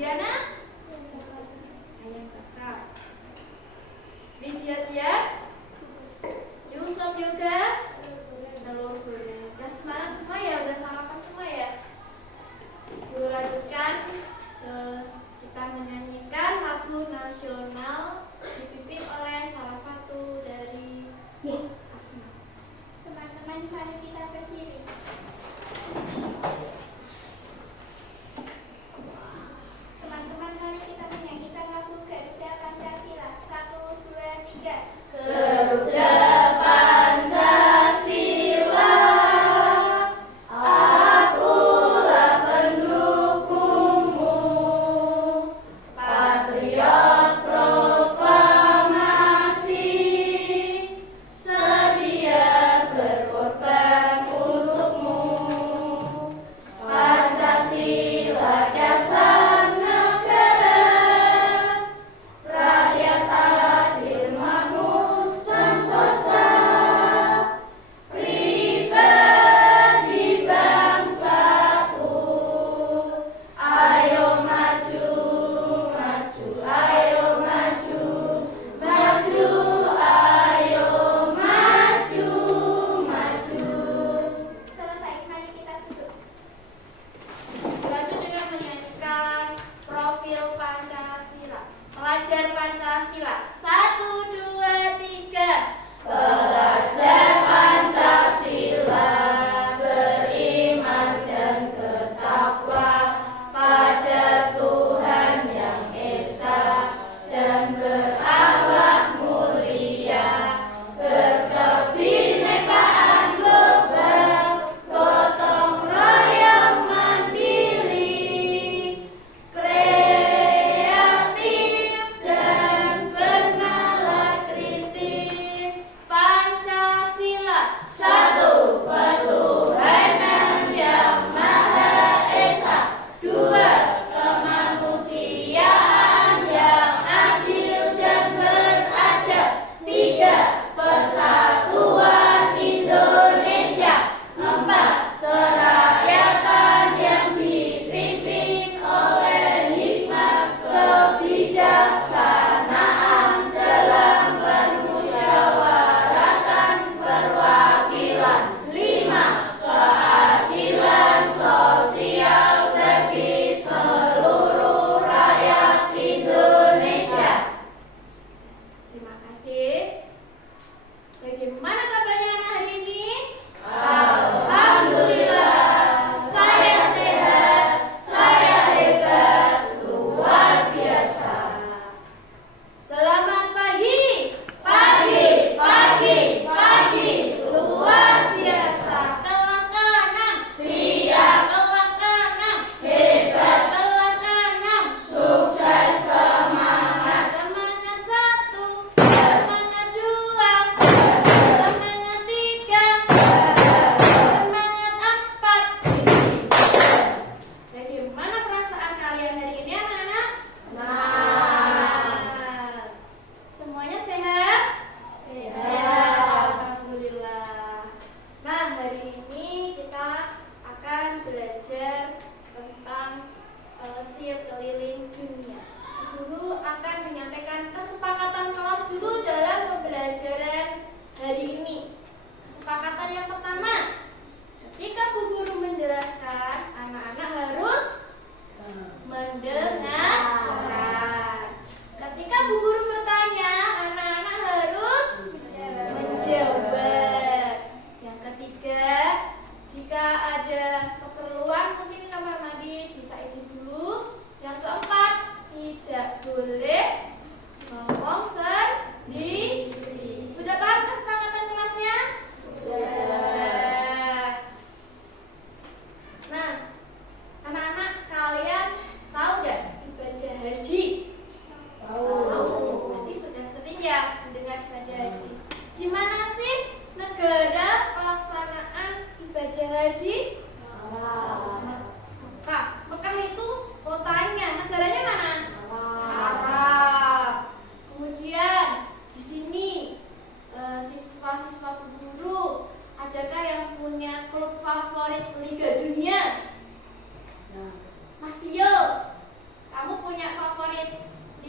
Adriana? Ayam kakak. Lydia Tias? Yusuf Yoga? Telur gulai. Udah semangat semua ya? Udah sarapan semua ya? Guru lanjutkan. Kita menyanyikan lagu nasional dipimpin oleh salah satu dari Asma. Teman-teman, mari kita berdiri. Teman-teman, mari kita menyanyikan lagu Garuda Pancasila. 1, 2, 3. Garuda Pancasila, akulah pendukungmu, patriot pro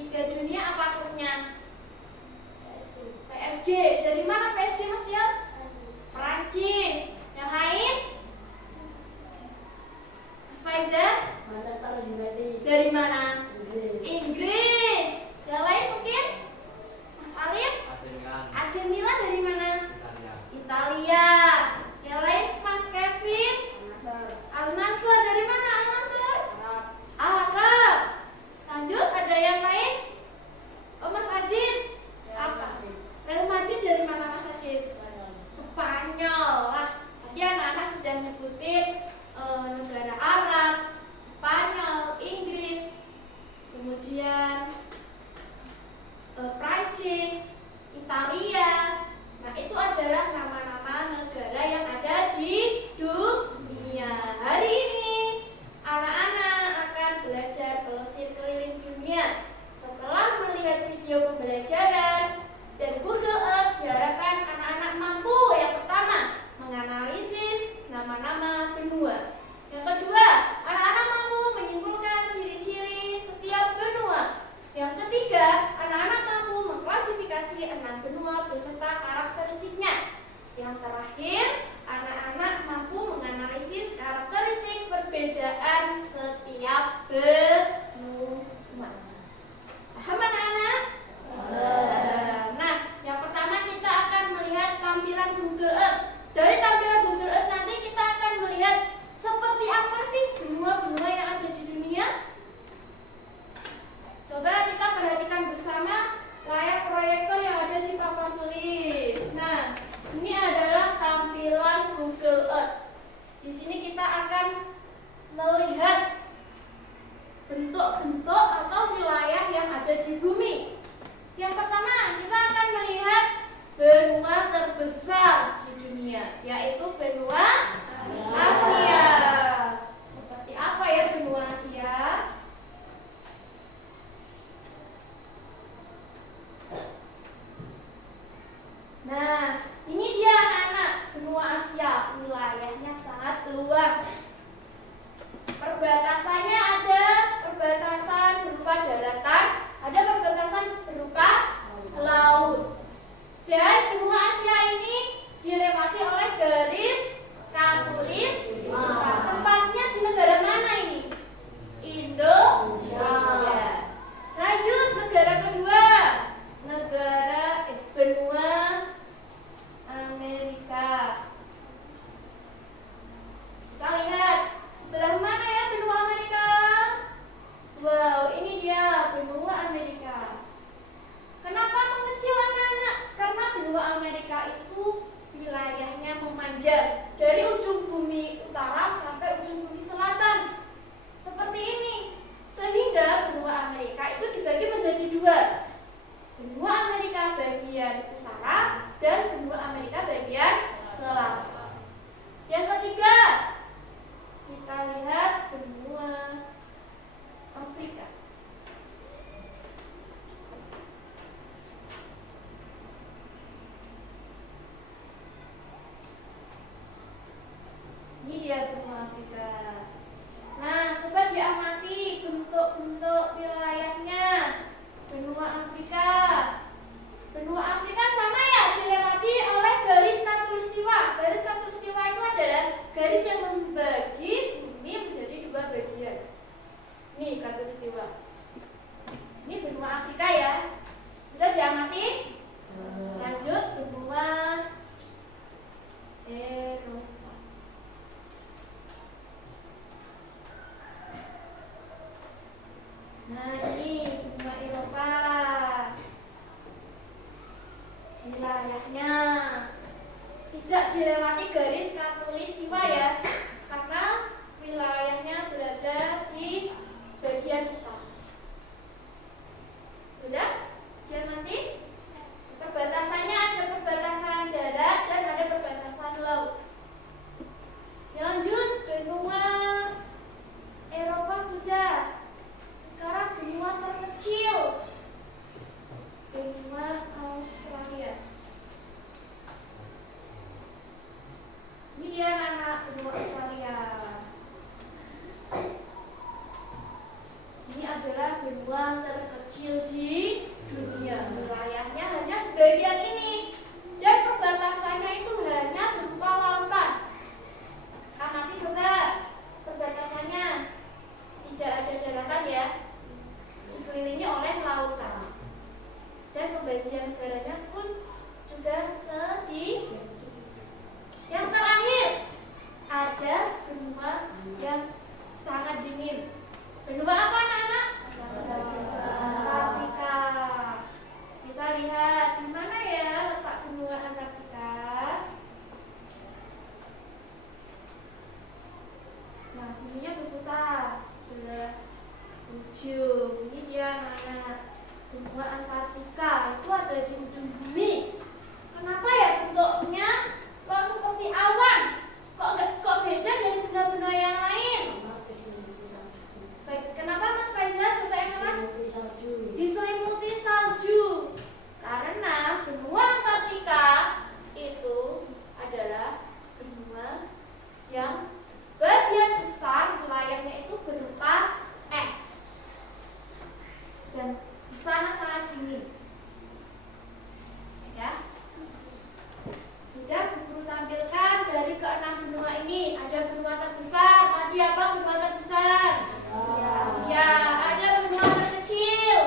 Liga Dunia apa akunnya? PSG. Dari mana PSG Mas Tia? Perancis. Yang lain? Mas Faizal? Dari mana? Inggris. Yang lain mungkin? Mas Alif? AC Milan dari mana? Italia. Yang lain Mas Kevin? Al Nassr dari mana? Al Nassr? Arab. Lanjut, ada yang lain? Oh Mas Adit? Apa? Real Madrid dari mana Mas Adit? Spanyol. Lah, tadi anak-anak sudah nyebutin negara Arab, Spanyol, Inggris, kemudian Prancis, Italia. Nah, itu adalah nama-nama negara yang ada di dunia. Hari ini anak-anak akan belajar pelesir keliling dunia. Setelah melihat video pembelajaran dan Google Earth, diharapkan anak-anak mampu yang pertama menganalisis nama-nama benua. Yang kedua, anak-anak mampu menyimpulkan ciri-ciri setiap benua. Yang ketiga, anak-anak mampu mengklasifikasi 6 benua beserta karakteristiknya. Yang terakhir, anak-anak mampu menganalisis karakteristik perbedaan setiap benua. Paham anak-anak? Nah, yang pertama kita akan melihat tampilan Google Earth. Dari tampilan Google Earth nanti kita akan melihat seperti apa sih benua-benua yang ada di dunia. Coba kita perhatikan bersama layar proyektor yang ada di papan tulis. Nah, ini adalah tampilan Google Earth. Di sini kita akan melihat bentuk-bentuk atau wilayah yang ada di bumi. Yang pertama, kita akan melihat benua terbesar di dunia, yaitu benua Asia. Seperti apa ya benua Asia? Nah, ini dia anak-anak benua Asia. Wilayahnya sangat luas. Perbatasannya ada perbatasan berupa daratan, ada perbatasan berupa laut. Dan benua Asia ini dilewati oleh garis khatulistiwa. Tempatnya di negara mana ini? Indonesia. Lanjut, negara kedua, benua Amerika. Kita lihat sebelah mana ya benua Amerika? Wow, ini dia benua Amerika. Kenapa mengecil anak-anak? Karena benua Amerika itu wilayahnya memanjang dari ujung bumi utara sampai ujung bumi selatan. Seperti ini. Sehingga benua Amerika itu dibagi menjadi dua. Benua Amerika bagian utara dan benua Amerika bagian selatan. Yang ketiga, kita lihat benua Afrika. Ini dia benua Afrika. Nah, coba diamati bentuk-bentuk wilayahnya. Benua Afrika. Benua Afrika sama ya, dilewati oleh garis khatulistiwa. Garis khatulistiwa itu adalah garis yang membagi bumi menjadi dua bagian. Nih khatulistiwa. Ini benua Afrika ya. Sudah diamati? Lanjut benua Eropa. Nah, ini benua Eropa. Wilayahnya tidak dilewati garis khatulistiwa ya, karena wilayahnya berada di bagian utara. Sudah? Diamati? Perbatasannya ada perbatasan darat dan ada perbatasan laut. Ya, lanjut benua Eropa sudah. Sekarang benua terkecil, benua Australia. Ini dia anak benua Australia. Ini adalah benua terkecil. terkecil di dunia. Wilayahnya hanya sebagian ini dan perbatasannya itu hanya berupa lautan. Amati coba perbatasannya, tidak ada daratan ya, dikelilingi oleh lautan. Dan pembagian negaranya pun juga sedikit. Yang terakhir ada benua yang sangat dingin. Benua apa anak-anak? Antartika. Kita lihat di mana ya letak benua Antartika. Nah, buminya berputar sebelah ujung. Ini dia anak-anak. Benua Antartika itu ada di ujung bumi. Kenapa ya bentuknya kok seperti awan? Kok beda dari benua-benua yang lain? Baik, kenapa Mas Faizal coba yang keras? Diselimuti salju. Karena benua Antartika itu adalah benua yang bagian besar wilayahnya itu berupa es. Dan di sana sangat dingin. Ya. Sudah guru tampilkan dari keenam benua ini. Ada benua terbesar. Tadi apa benua terbesar? Asia. Ada benua terkecil.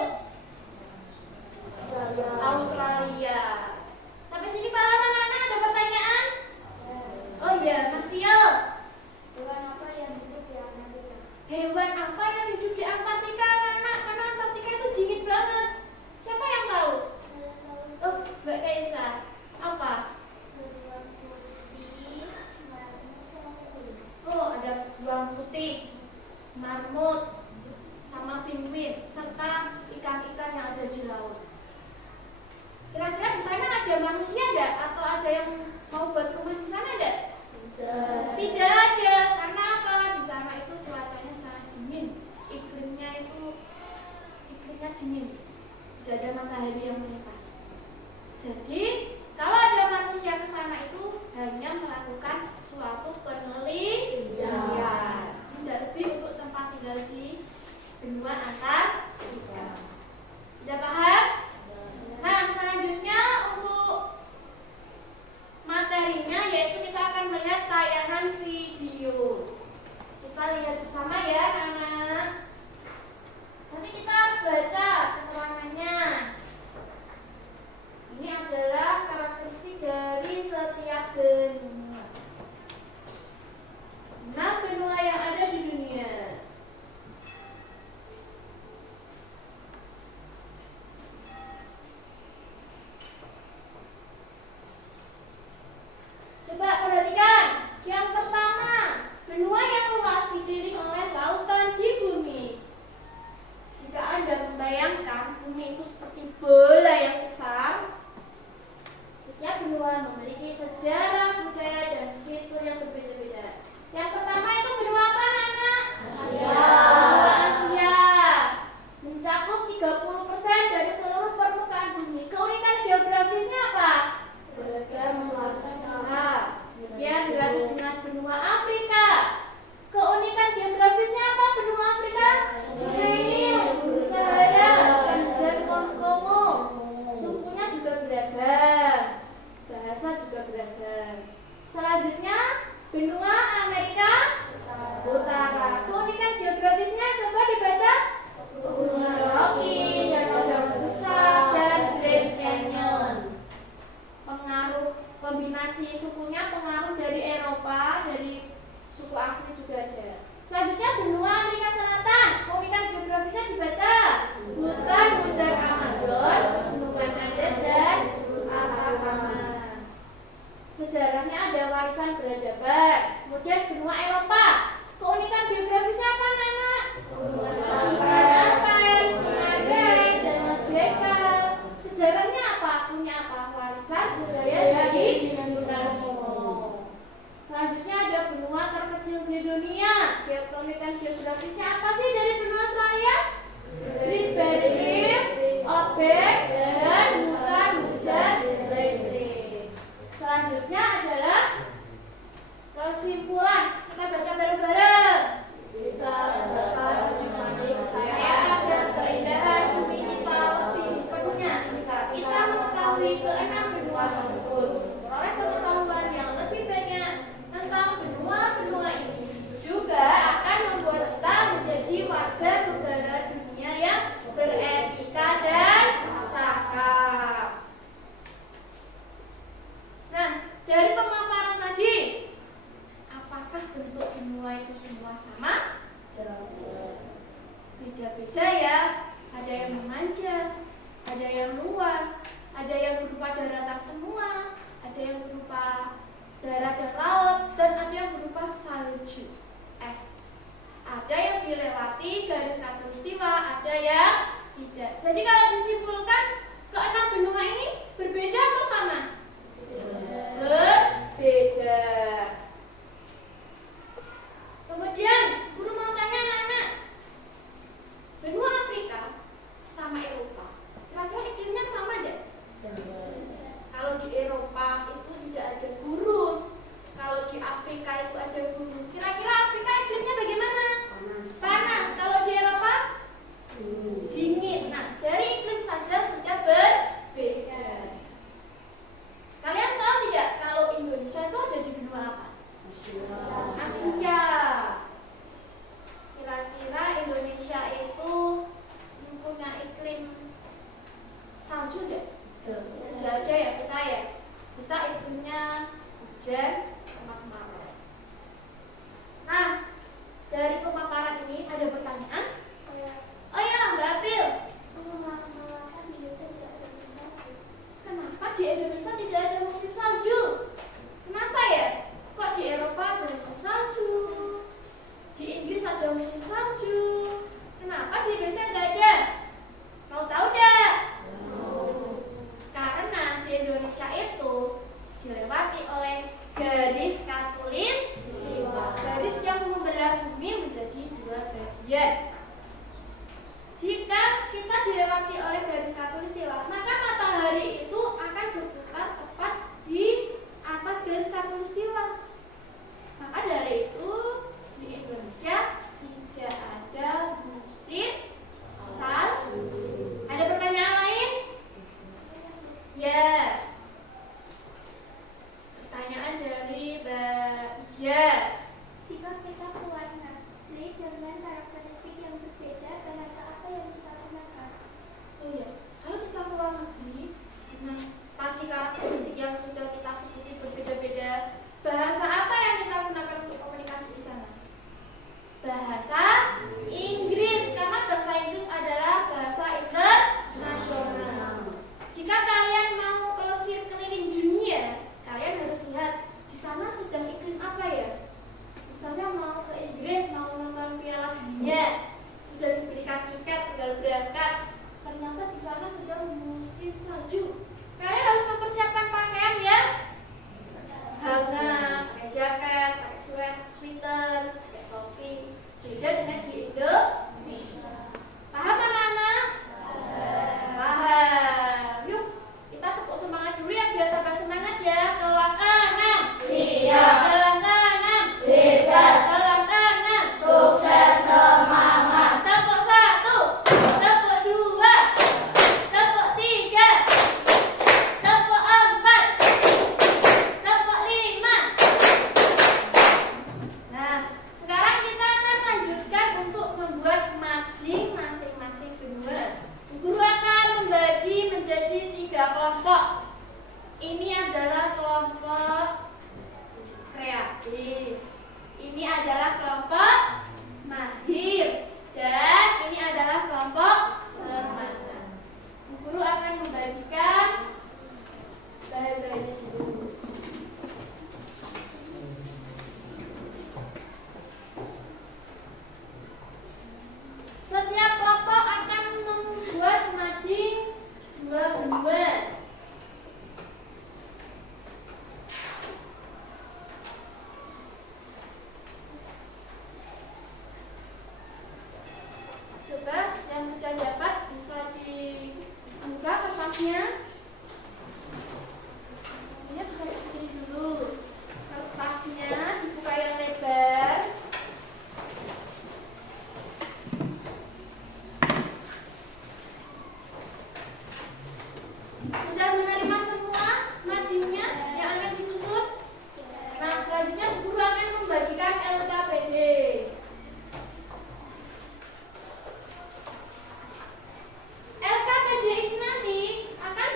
Australia. Sampai sini paham anak-anak? Ada pertanyaan? Oh iya, Mas Tio. Hewan apa yang hidup di Antartika? Hewan apa yang hidup di Antartika anak-anak? Karena Antartika itu dingin banget. Siapa yang tahu? Oh, Mbak Kaisa. Apa? Beruang putih, marmut, sama penguin. Oh, ada beruang putih, marmut, sama penguin, serta ikan-ikan yang ada di laut. Kira-kira di sana ada manusia enggak? Atau ada yang mau buat rumah di sana enggak? Tidak ada. Karena apa? Di sana itu cuacanya sangat dingin. Iklimnya dingin. Tidak ada matahari yang menepas. Jadi, kalau ada manusia ke sana itu hanya melakukan suatu penelitian. Tidak lebih untuk tempat tinggal di benua Antartika. Sudah paham? Nah, selanjutnya untuk materinya yaitu kita akan melihat tayangan video. Kita lihat bersama ya, anak. Nanti kita harus baca keterangannya. Ini adalah karakteristik dari setiap benua. 6 benua yang ada di dunia. Coba perhatikan. Yang pertama, benua yang luas dikelilingi oleh lautan di bumi. Jika Anda membayangkan bumi itu seperti bola yang besar, setiap benua memiliki sejarah, budaya, dan fitur yang berbeda-beda. Yang pertama itu benua apa, anak-anak? Asia. Benua Asia mencakup 30% dari seluruh permukaan bumi. Keunikan geografisnya apa? Beragam warna. Kemudian dilanjut dengan benua Afrika. Keunikan geografisnya apa benua Afrika? Sungai Nil, Gunung Sahara, dan Kongo. Sukunya juga beragam, bahasa juga beragam. dilewati oleh garis khatulistiwa, maka matahari itu akan berputar tepat di atas garis khatulistiwa. Maka dari itu di Indonesia tidak ada musim salju. Ada pertanyaan lain? Ya. Pertanyaan dari Mbak Ya. Jika kita berwarna dengan karakteristik yang berbeda, bahasa apa yang kita gunakan? Oh ya, kalau kita keluar negeri dengan tadi karakteristik yang sudah kita sebuti berbeda-beda, bahasa apa yang kita gunakan untuk komunikasi di sana? Bahasa Inggris, karena bahasa Inggris adalah bahasa internasional. Jika kalian mau pelesir keliling dunia, kalian harus lihat di sana sedang iklim apa ya. Misalnya mau ke Inggris, mau nonton Piala Dunia, sudah dibelikan tiket, tinggal berangkat. Ternyata di sana sedang musim salju. Kalian harus mempersiapkan pakaian yang hangat, pakai jaket, pakai sweater, pakai topi. Beda dengan di Indonesia. Paham anak-anak? Paham. Yuk, kita tepuk semangat dulu ya biar tambah semangat ya. Kelas 6. Siap. Kelas 6. Hebat. Kelas 6. Sukses semangat. Tepuk 1, tepuk 2, tepuk 3, tepuk 4, tepuk 5. Nah, sekarang kita akan lanjutkan untuk membuat mading masing-masing benua. Guru akan membagi menjadi 3 kelompok. Ini adalah kelompok kreatif. Ini adalah kelompok mahir. Dan ini adalah kelompok semangat. Guru akan membagikan bahan-bahannya dulu. Setiap kelompok akan membuat mading 2 benua. Coba yang sudah dapat bisa dibuka kertasnya. Ini bisa disini dulu. Kertasnya dibuka yang lebar. Sudah menerima semua madingnya yang akan disusun? Nah, selanjutnya guru akan membagikan LKPD. LKPD ini nanti akan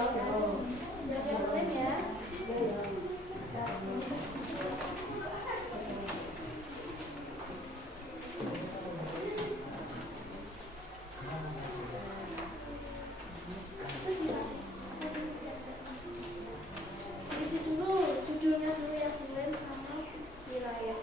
Yang lain ya. Isi dulu judulnya dulu yang dimulai sama wilayah.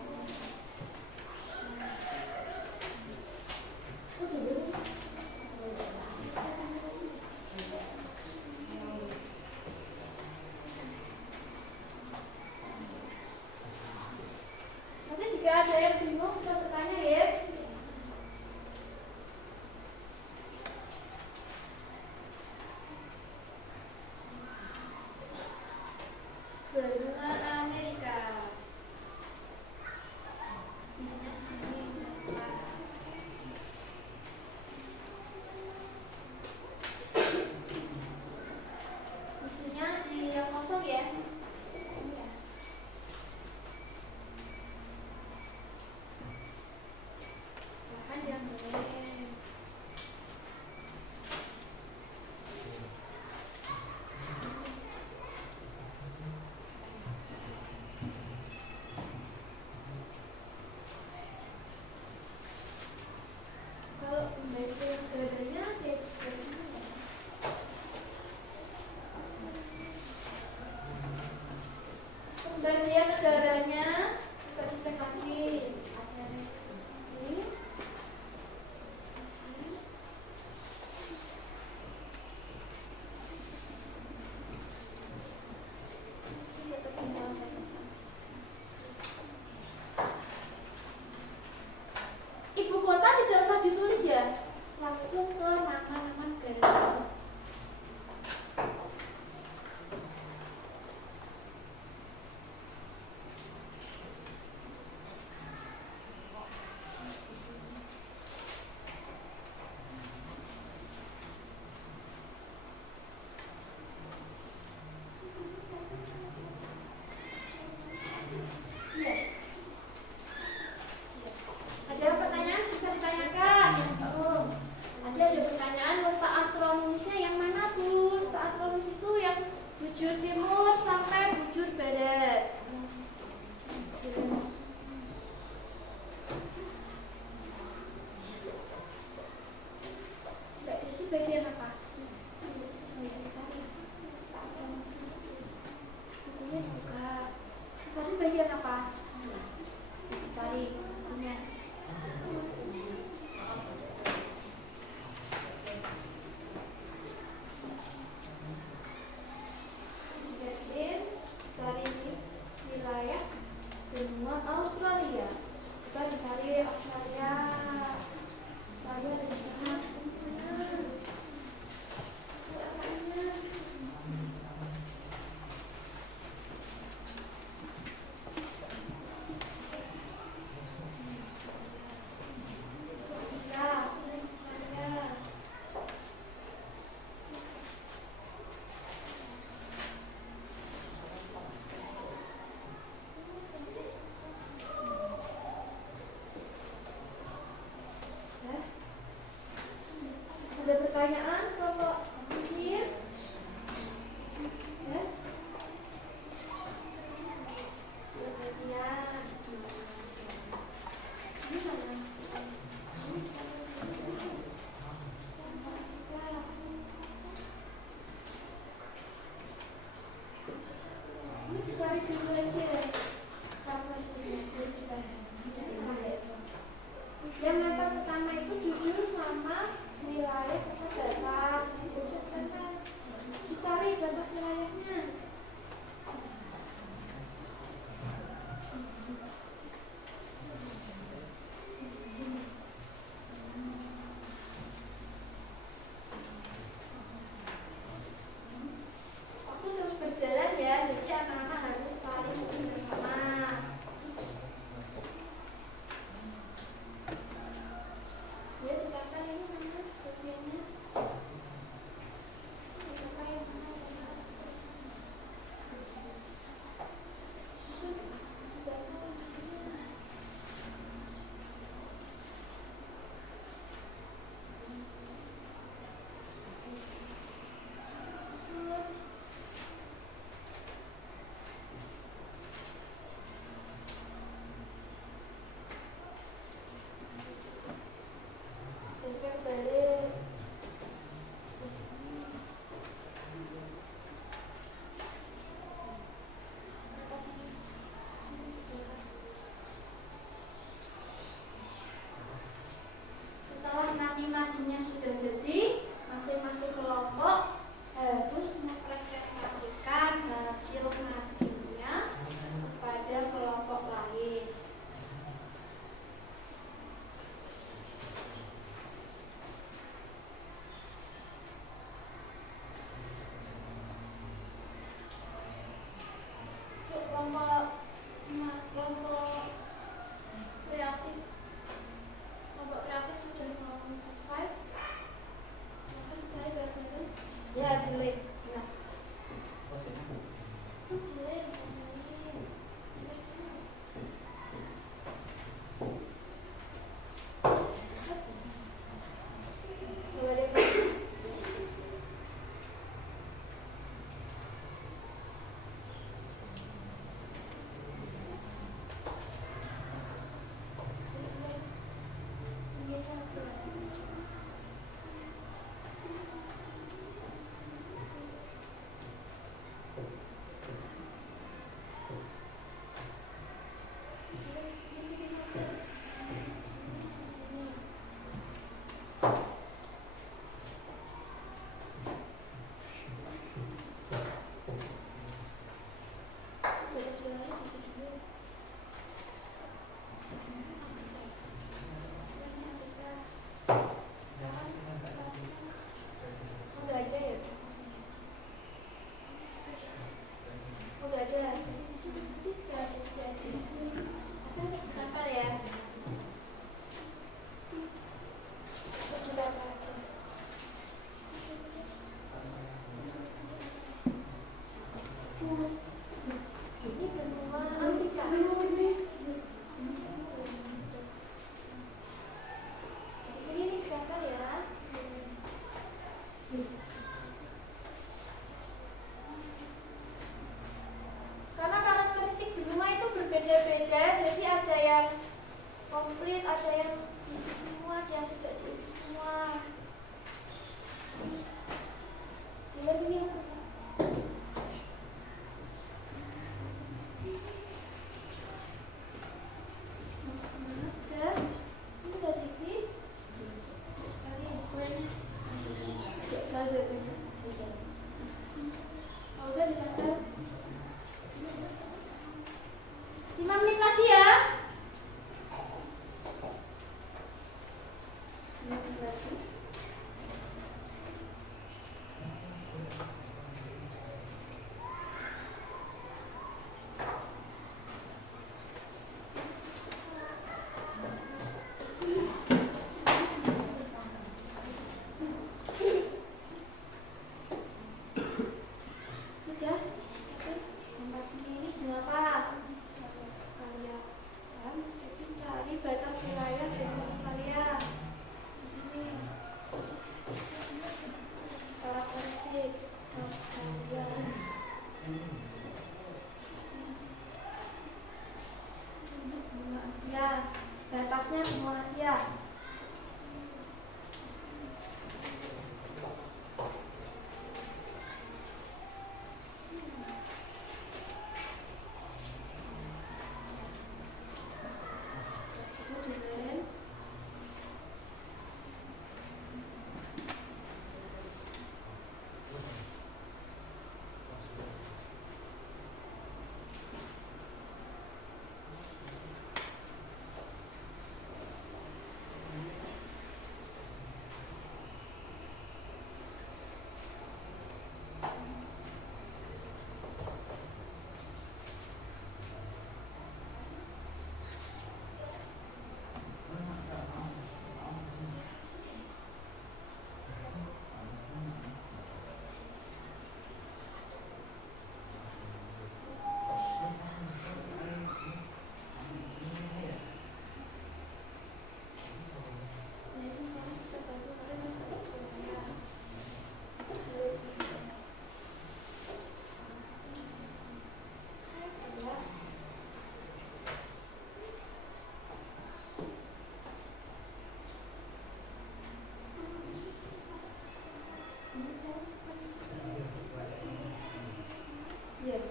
Iya.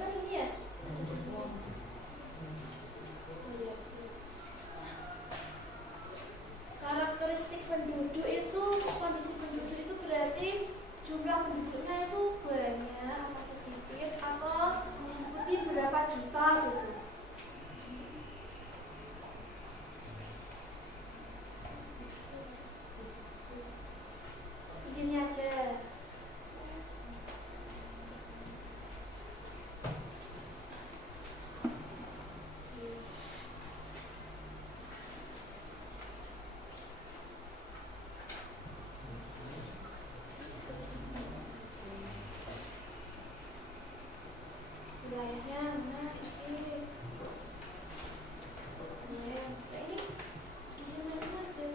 Kan ini ya? Karakteristik penduduk itu, kondisi penduduk itu berarti jumlah penduduknya itu banyak apa sedikit atau disebut berapa juta gitu. Begini aja. Wilayahnya mana ini? Ya, ini di mana ada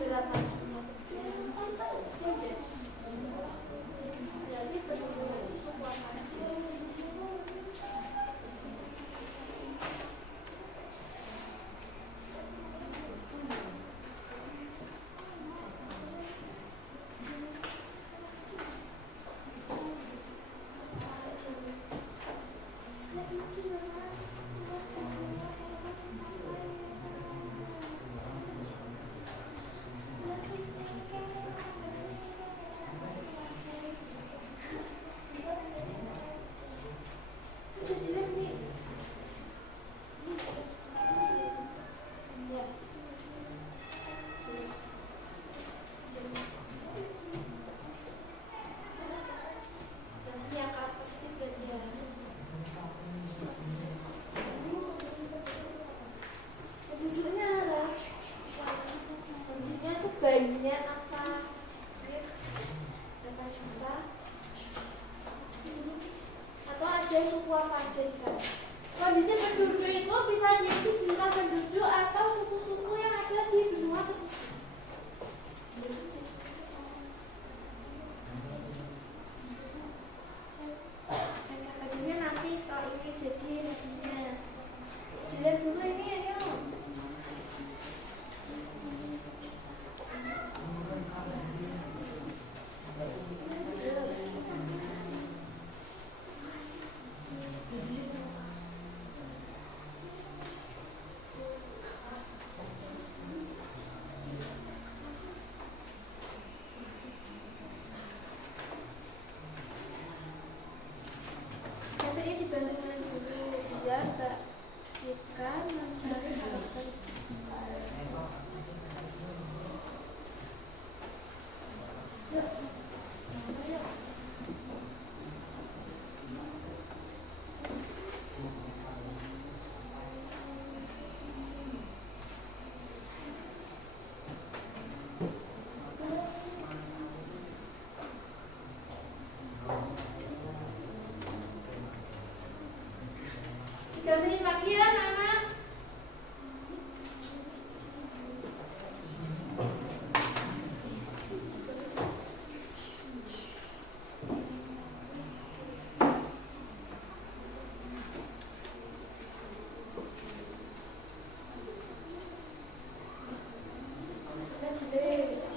berapa jumlah jadi penduduk itu sebuah masjid. Penduduknya lah, kondisinya itu banyak apa berapa juta atau ada suku apa aja di sana. Kondisi penduduk itu bisa diisi jumlah penduduk atau suku-suku yang ada di benua tersebut. Bajunya nanti setelah ini jadi bajunya. Dilihat dulu ini ayo. Nanti ini dibandingkan dulu biar Mbak Ika mencari karakteristik. Tiga menit lagi ya, anak-anak. Sudah,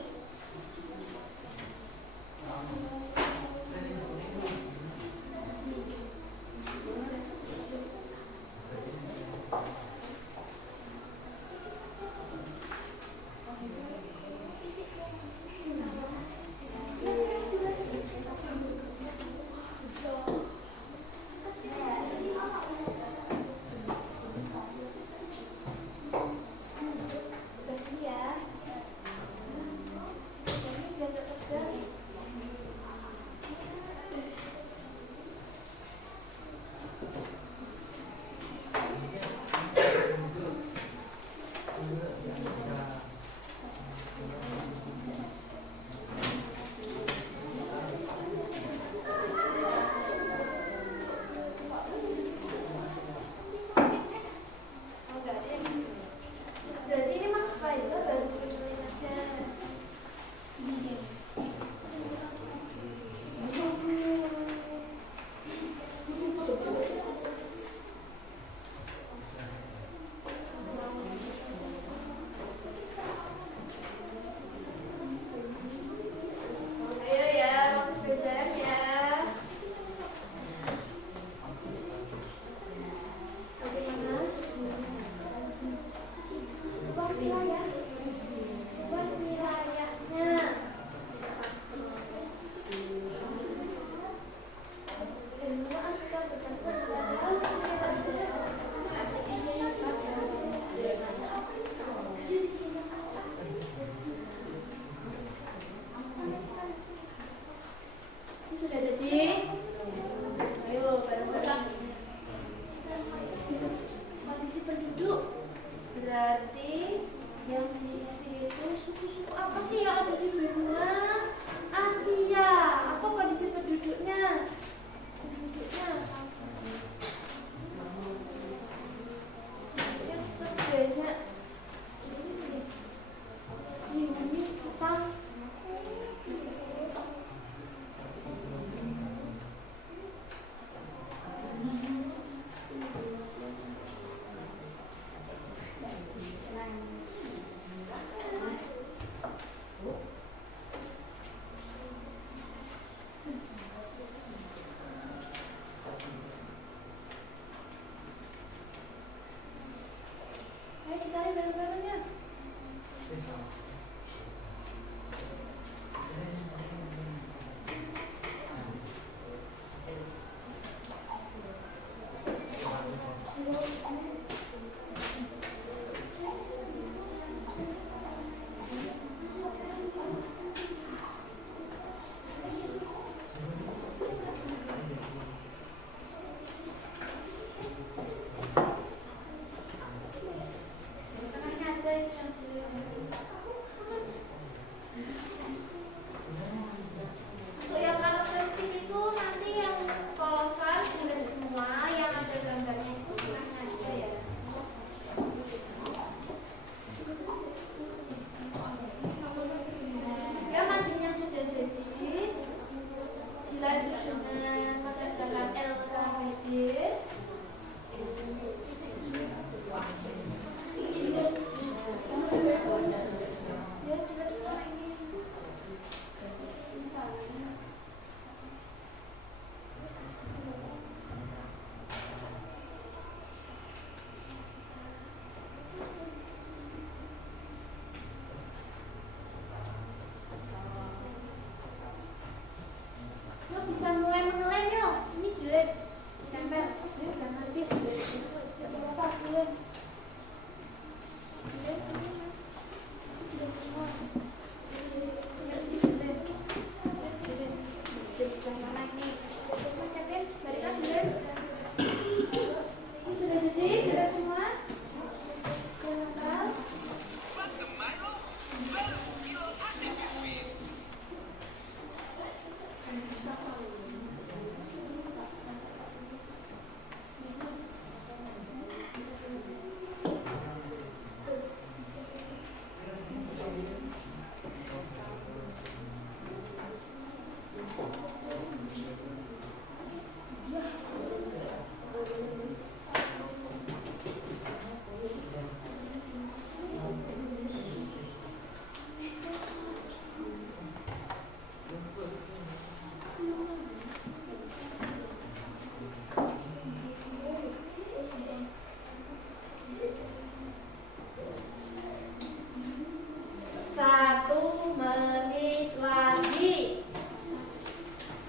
Satu menit lagi.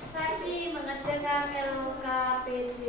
Sesi mengerjakan LKPD.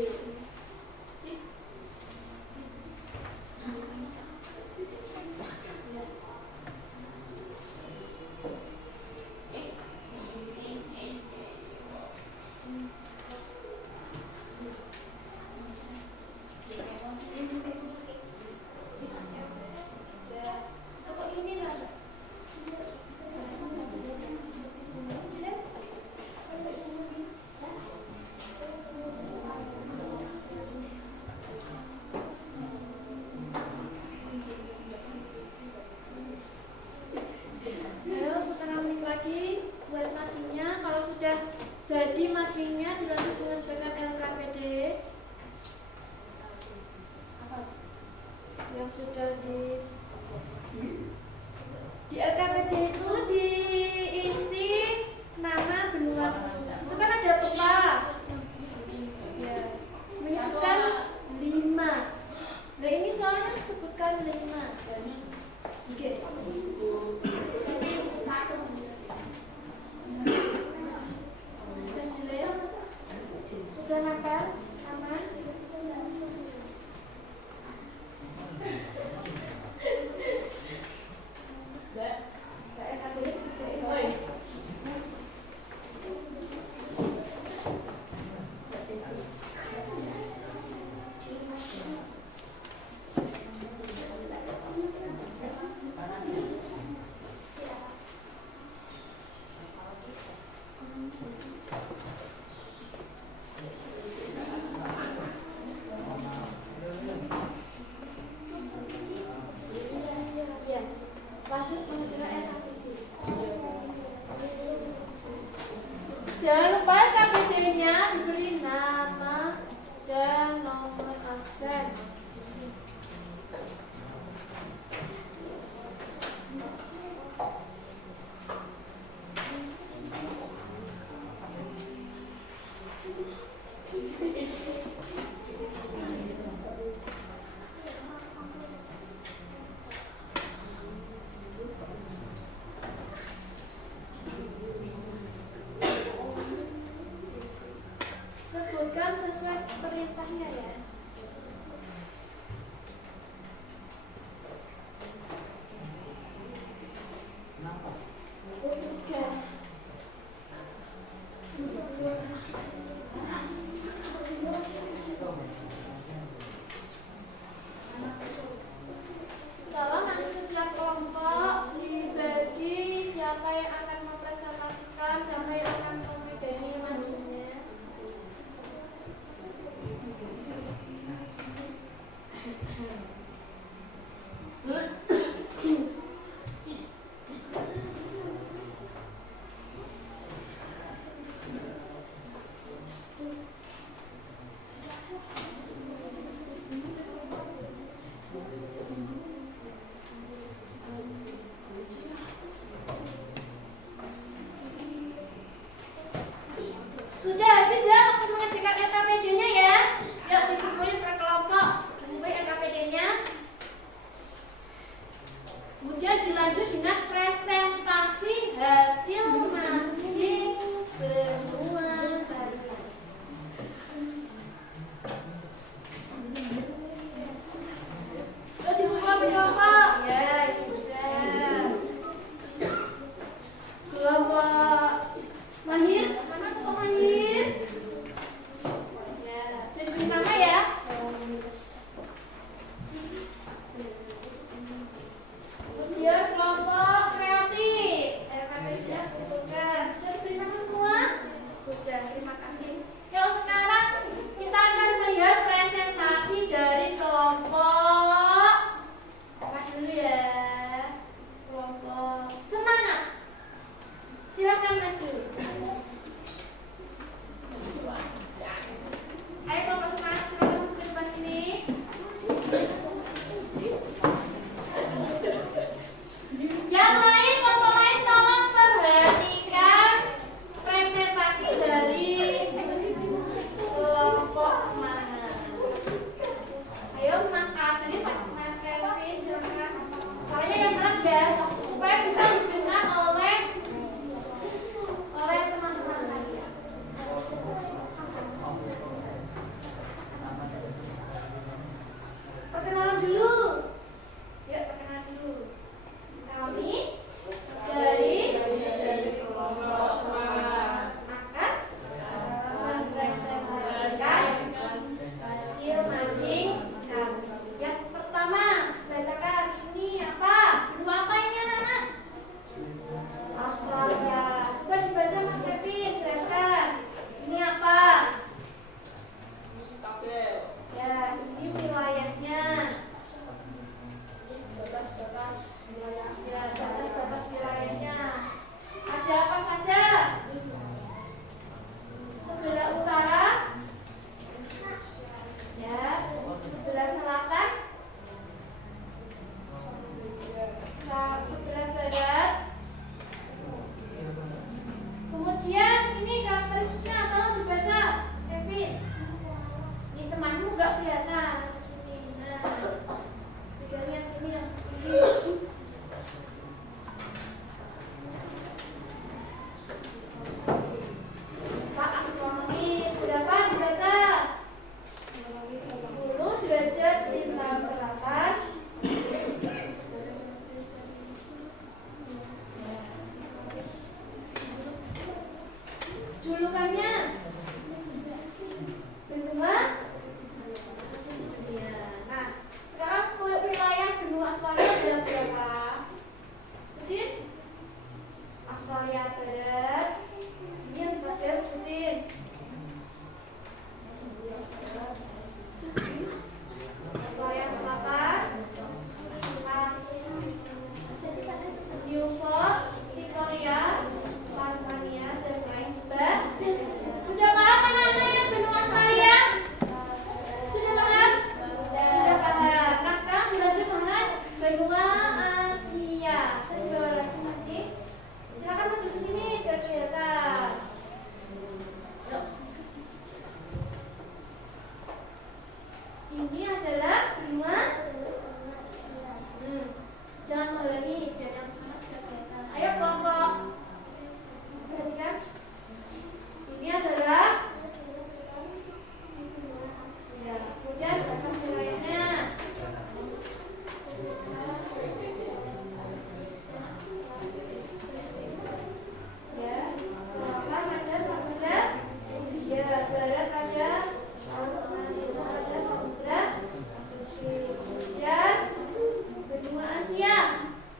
Ayo setengah menit lagi buat matinya. Kalau sudah jadi matinya dilanjut mengerjakan LKPD yang sudah di LKPD itu diisi nama benua. Itu kan ada peta. Ya, menyebutkan 5. Nah ini soalnya sebutkan 5. Oke. Sudah hafal? Aman? Ya, lanjut mengerjakan LKPD. Jangan lupa KPD-nya diberi nama dan nomor absen. Sebutkan sesuai perintahnya ya. Tiga. Kalau nanti setiap kelompok dibagi siapa yang akan mempresentasikan, siapa yang akan mempegangi majunya. Australia Barat. Ini yang bisa saya sebutin. Australia Selatan, Newport, Victoria, Tasmania, dan lain sebagainya. Sudah paham anak-anak yang benua Australia? Sudah paham? Sudah paham. Nah sekarang dilanjut dengan benua Asia. Saya juga lagi nanti. Silakan maju ke sini biar kelihatan. Yuk. Ini adalah semua. Jangan menghalangi biar yang sama sudah kelihatan. Ayo kelompok. Perhatikan. Ini adalah. Ya, kemudian batas wilayahnya. Ya, selatan ada samudra. Ya, barat ada timur ada samudra Pasifik. Kemudian benua Asia.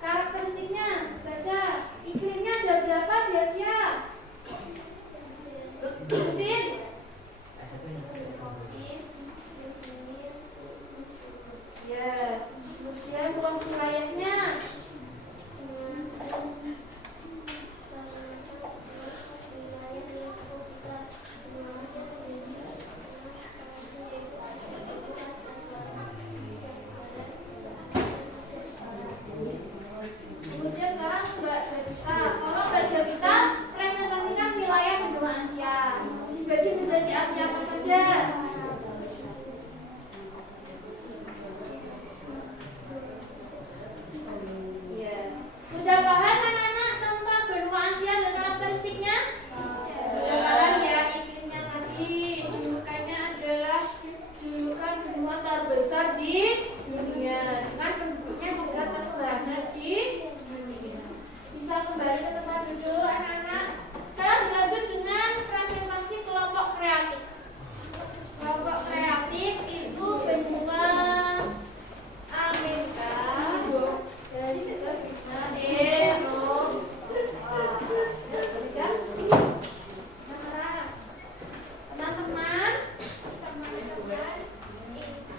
Karakteristiknya baca. Iklimnya ada berapa di Asia? Sebutin. Ya, kemudian luas wilayahnya. Kemudian sekarang Mbak Devita. Tolong Mbak Devita presentasikan wilayah benua Asia. Dibagi menjadi Asia apa saja? Ya. Sudah paham anak-anak tentang benua Asia dan karakteristiknya? Sudah paham ya, iklimnya tadi julukannya adalah julukan benua terbesar di dunia dengan penduduknya yang terbanyak di dunia. Bisa kembali ke tempat duduk anak-anak. Sekarang dilanjut dengan presentasi kelompok kreatif. Kelompok kreatif itu benua Amerika dan juga benua Eropa. Teman-teman,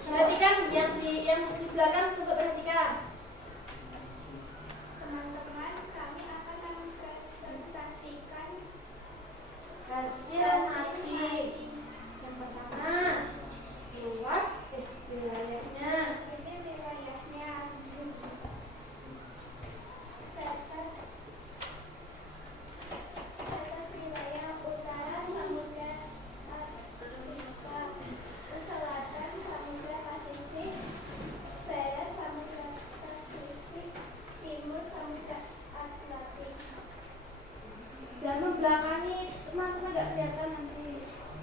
perhatikan yang di belakang, coba perhatikan. Teman-teman, kami akan mempresentasikan Hasil mapping. Yang pertama, luas wilayahnya. ini wilayahnya. Batas wilayah utara Samudra Afrika, selatan Samudra Pasifik, barat Samudra Pasifik, timur Samudra Atlantik. Jangan membelakangi teman-teman, nggak kelihatan nanti.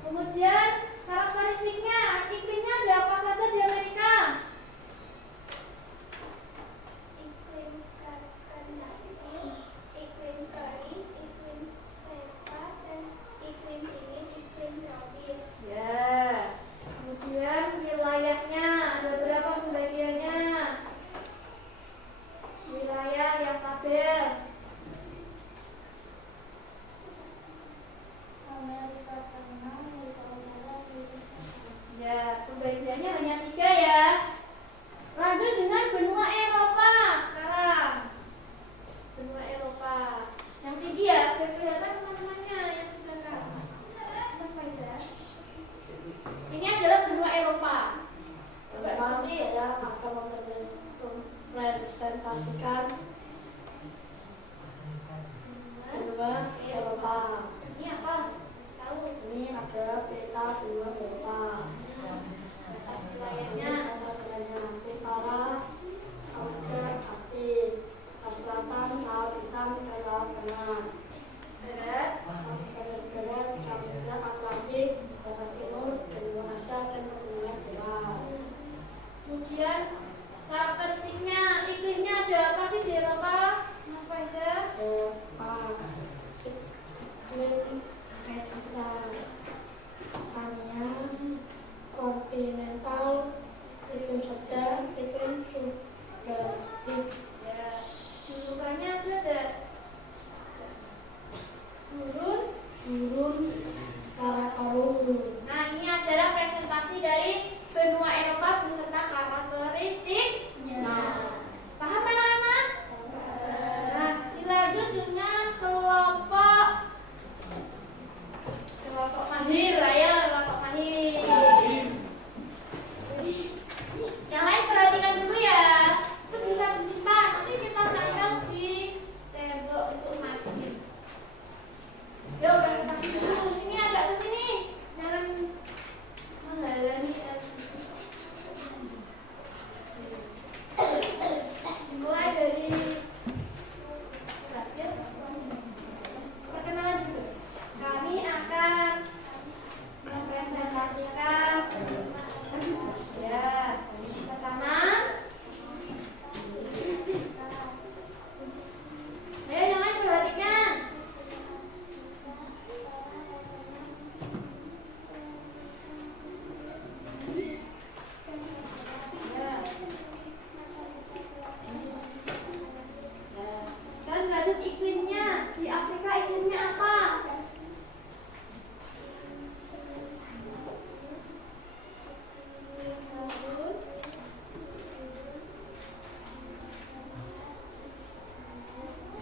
Kemudian karakteristiknya, iklimnya ada apa saja di Amerika? Iklim karbon, iklim kering, iklim stepa, dan iklim dingin, iklim tropis. Ya. Kemudian wilayahnya ada berapa pembagiannya? Wilayah yang tabel. Amerika Tengah, Amerika Utara, Amerika Selatan. Ya, pembagiannya hanya 3 ya. Lanjut dengan benua Eropa sekarang. Benua Eropa. Yang tinggi ya, biar kelihatan teman-temannya yang di belakang. Mas Faizal. Ini adalah benua Eropa. Coba seperti Saya akan mempresentasikan benua Eropa. ini apa? Tahu. Ini ada peta benua Eropa. Batas wilayahnya. Utara, Samudra Pasifik, selatan, Laut Hitam, dan Laut Tengah. Barat. Barat, Samudra Atlantik, barat timur, benua Asia, dan benua Jawa. Kemudian karakteristiknya, iklimnya ada apa sih di Eropa? Mas Faizal? Eropa, iklim Mediterania, kontinental, iklim sedang, iklim subtropik. Ya. Julukannya itu ada Gurun Karakorum. Nah, ini adalah presentasi dari benua Eropa beserta karakteristiknya. Paham anak-anak? Nah, dilanjut dengan kelompok mahir. Ayo, kelompok mahir. Yang lain perhatikan dulu ya. Itu bisa disimpan. Nanti kita tempel di tembok untuk mahir. Yuk, presentasi dulu. Sini agak ke sini. Jangan menghalangi mulai dari perkenalan dulu. Kami akan mempresentasikan ya pertama. Ayo yang lain perhatikan. Dan lanjut iklimnya. Di Afrika iklimnya apa?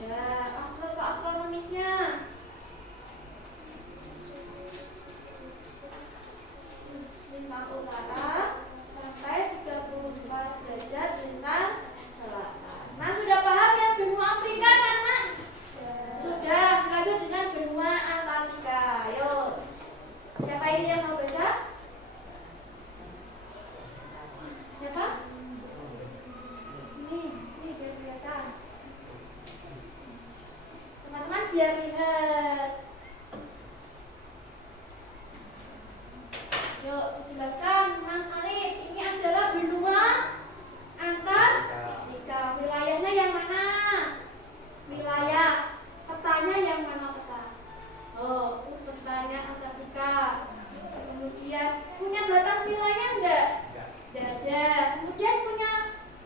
Ya, astronomisnya. Lintang utara sampai 34 derajat lintang selatan. Nah, sudah paham ya benua Afrika, anak-anak? Sudah, lanjut dengan benua Antartika. Ayo. Siapa ini yang mau baca? Siapa? Sini biar kelihatan. Teman-teman biar lihat. Yuk, dijelaskan Mas Alif. Ini adalah benua Antartika. Wilayahnya yang mana? Wilayah. Petanya yang mana peta? Oh, petanya Antartika. Kemudian punya batas wilayah enggak? Tidak ada. Kemudian punya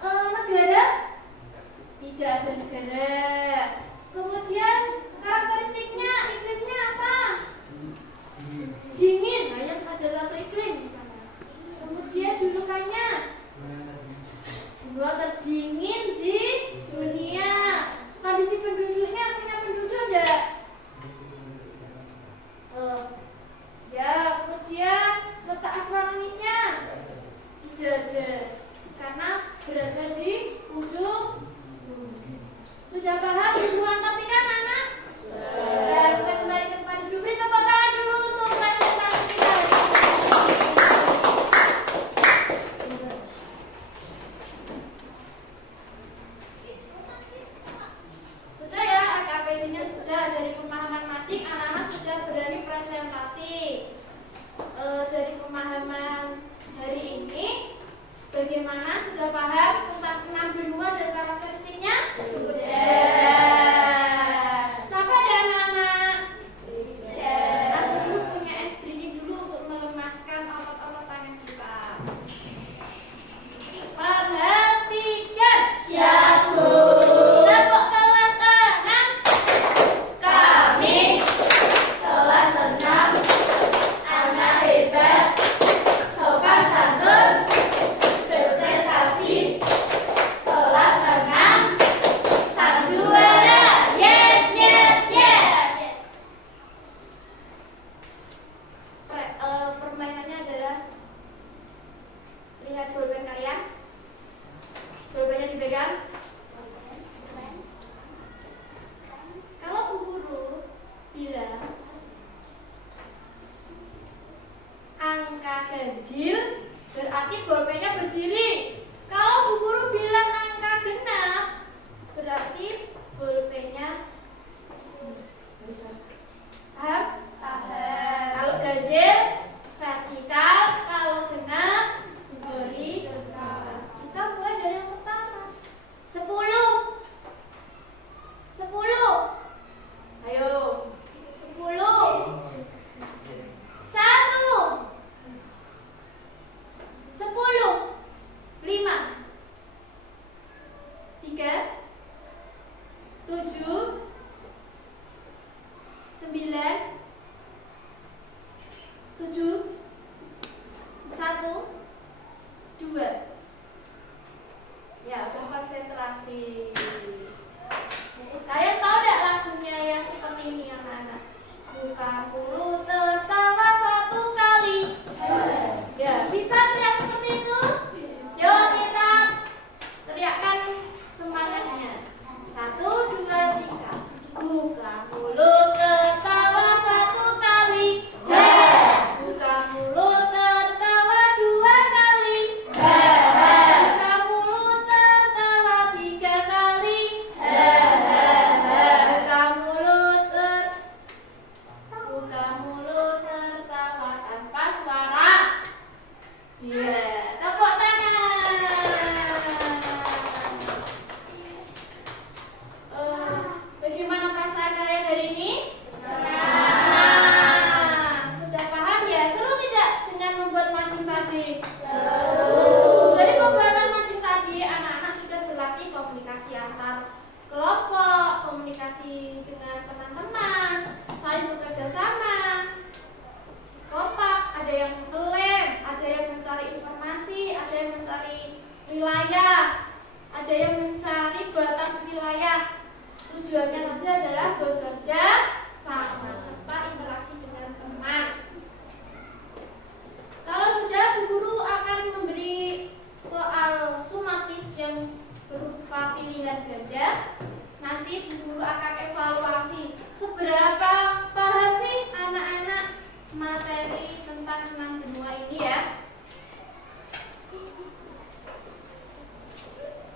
negara? Tidak ada negara. Kemudian karakteristiknya Buka mulut tertawa satu kali. Buka mulut tertawa dua kali. Buka mulut tertawa tiga kali. Buka mulut tertawa tanpa suara. Tepuk tangan. Bagaimana perasaan kalian hari ini? Senang. Sudah paham ya? Seru tidak dengan membuat mading tadi? Seru. Dari pembuatan mading tadi, anak-anak sudah berlatih komunikasi antar kelompok, komunikasi dengan teman-teman, saling bekerja sama, kompak, ada yang ngelem, ada yang mencari informasi, ada yang mencari wilayah, ada yang mencari batas wilayah. Tujuannya nanti adalah bekerja sama serta interaksi dengan teman. Kalau sudah, Bu Guru akan memberi soal sumatif yang berupa pilihan ganda. Nanti Bu Guru akan evaluasi seberapa paham sih anak-anak materi tentang 6 benua ini ya.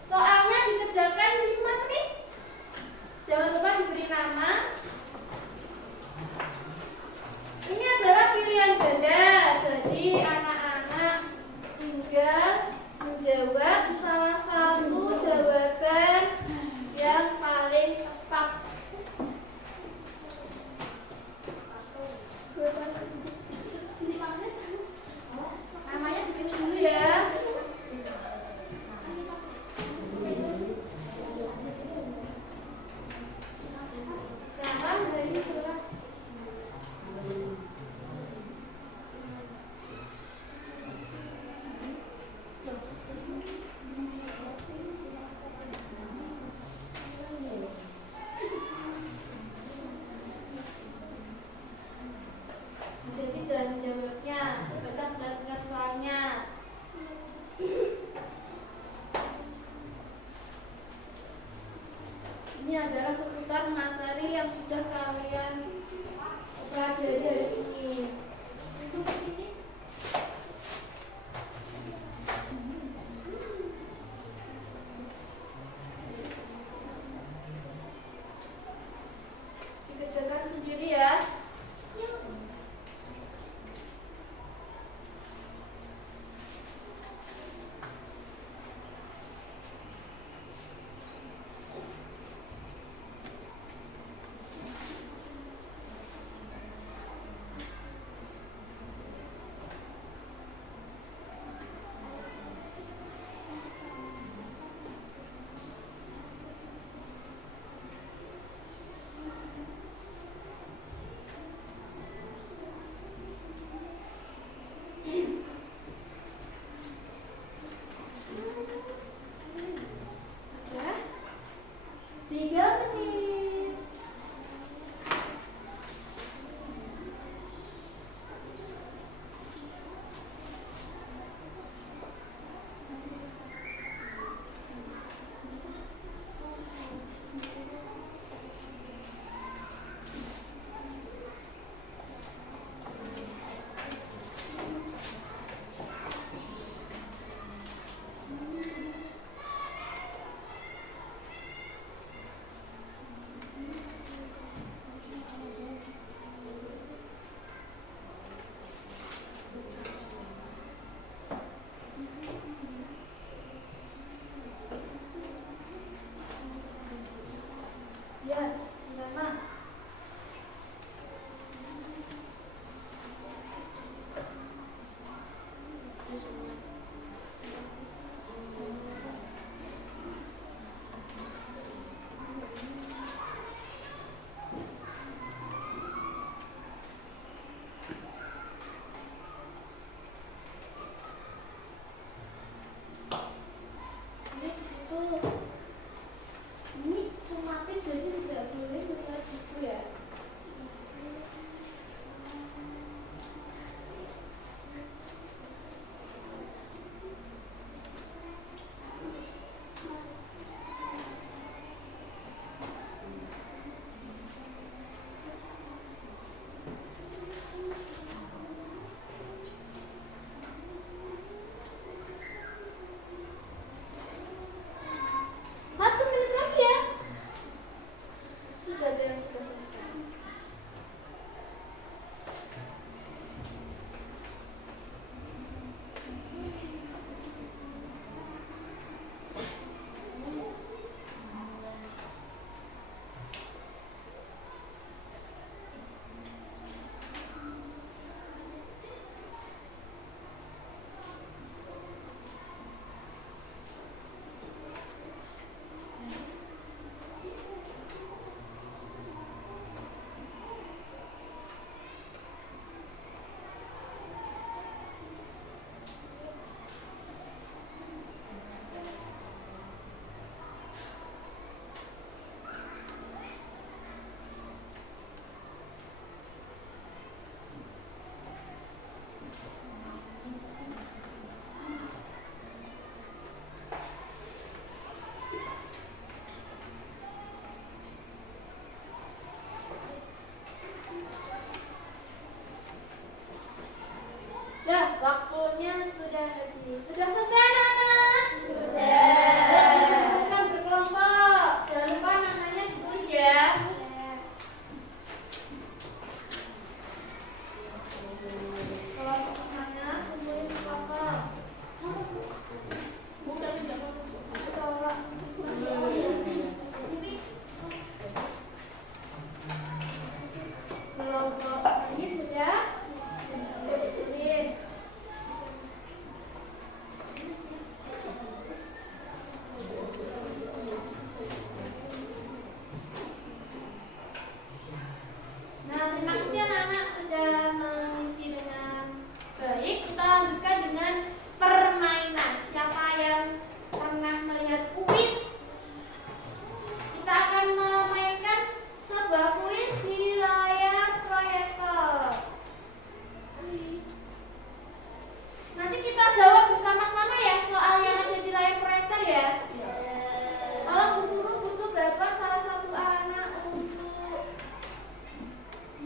Soalnya dikerjakan di materi. Jangan lupa diberi nama. Ini adalah pilihan ganda. Jadi anak-anak tinggal menjawab salah satu jawaban yang paling tepat. Namanya ditulis dulu ya. Sekarang dari 11. Jadi dalam menjawabnya, baca benar-benar soalnya. Ini adalah seputar materi yang sudah kalian pelajari hari ini. Dikerjakan sendiri ya.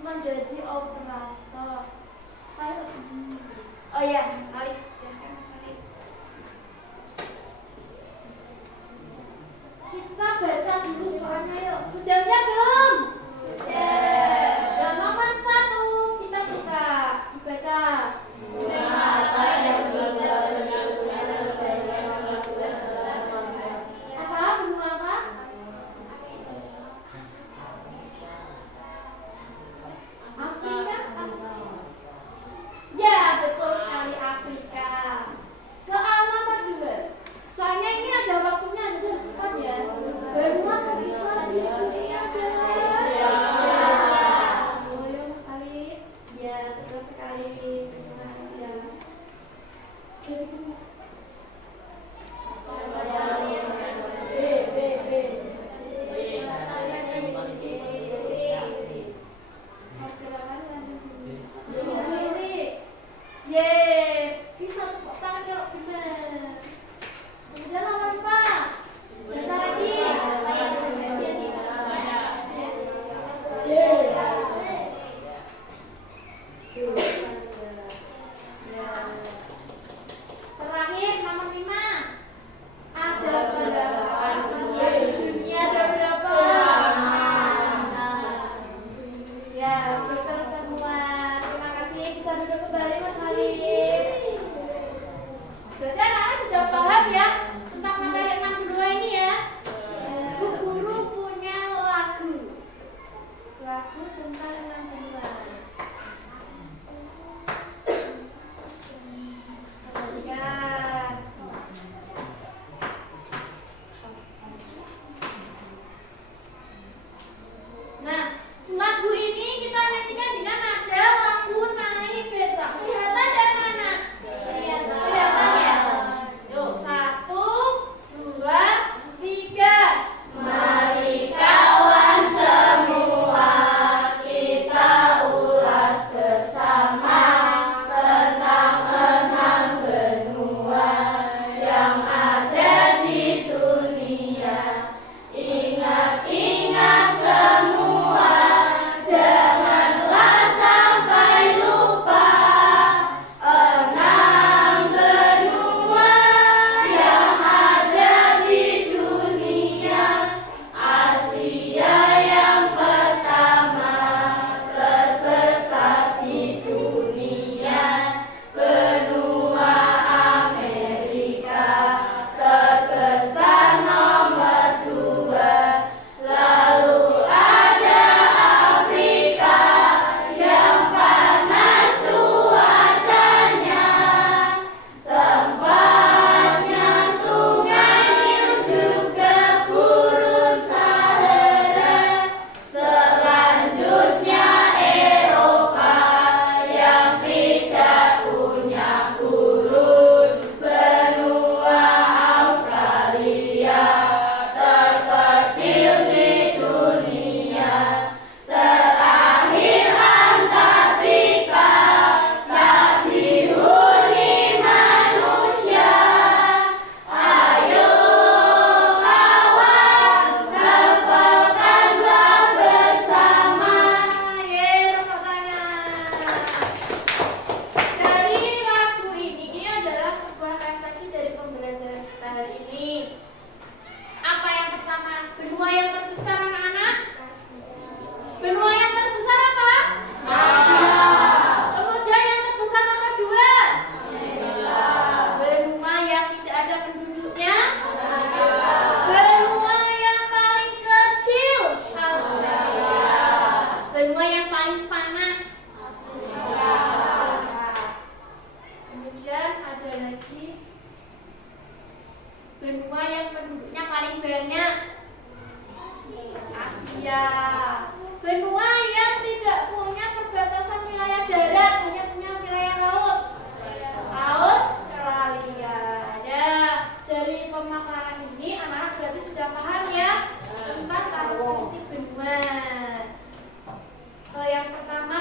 menjadi operator? Pilot. Oh iya, Mas Ali. Silahkan Mas Ali. Kita baca dulu soalnya yuk. Sudah siap belum? Sudah. Dan nomor 1 kita buka. Dibaca. Mengapa yang sudah Apa? Benua apa? Afrika? Ya, betul sekali Afrika. Soal nomor 2. Soalnya ini ada waktunya, jadi harus cepat ya. Benua terbesar di dunia adalah. Oh ya Mas Ali. Ya, betul sekali. Terima kasih ya. Yeay, bisa tepuk tangan kalau benar. Kemudian nomor 4. Baca lagi. Terakhir nomor 5. Ada berapa benua di dunia? Ada berapa? Ya, betul semua. Terima kasih. Bisa duduk kembali Mas Ali. Berarti anak-anak sudah paham ya tentang materi 6 benua ini ya. Bu Guru punya lagu tentang 6 benua. Perhatikan. Nah, lagu ini kita nyanyikan dengan nada lagu naik becak. Kelihatan dan anak? Kelihatan ya? Yuk, 1, 2, 3. Mari kawan semua kita ulas bersama tentang 6 benua yang ada di dunia. Ingat-ingat semua, janganlah sampai lupa 6 benua yang ada di dunia. Asia yang pertama terbesar di dunia. Benua Amerika terbesar nomor 2. Lalu ada Afrika yang panas cuacanya. Tempatnya sungai Nil juga gurun Sahara. Selanjutnya Eropa yang tidak punya gurun. Benua Australia terkecil di dunia. Terakhir Antartika tak dihuni manusia. Ayo kawan, hafalkanlah bersama. Tepuk tangan. Dari lagu ini adalah sebuah refleksi dari pembelajaran kita hari ini. Apa yang pertama? Benua yang terbesar anak-anak? Benua yang terbesar apa? Asia. Kemudian yang terbesar nomor 2? Benua yang tidak ada penduduknya? Benua yang paling kecil? Australia. Benua yang paling panas? Kemudian ada lagi benua yang penduduknya paling banyak? Asia. Benua yang tidak punya perbatasan wilayah darat, hanya punya wilayah laut? Australia. Nah, dari pemaparan ini anak-anak berarti sudah paham ya tentang karakteristik benua. Yang pertama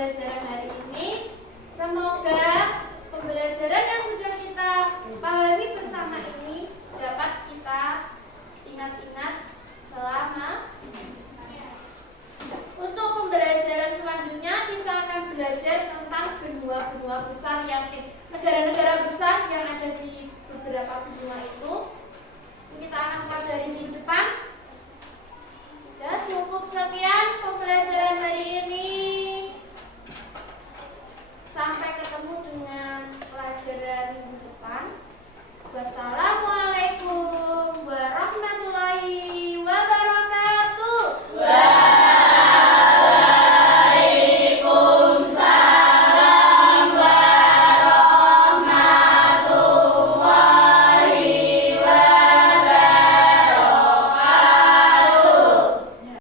pembelajaran hari ini. Semoga pembelajaran yang sudah kita pahami bersama ini dapat kita ingat-ingat selama. Untuk pembelajaran selanjutnya kita akan belajar tentang benua-benua besar negara-negara besar yang ada di beberapa benua itu. Kita akan pelajari minggu depan. Ya, cukup sekian pembelajaran hari ini.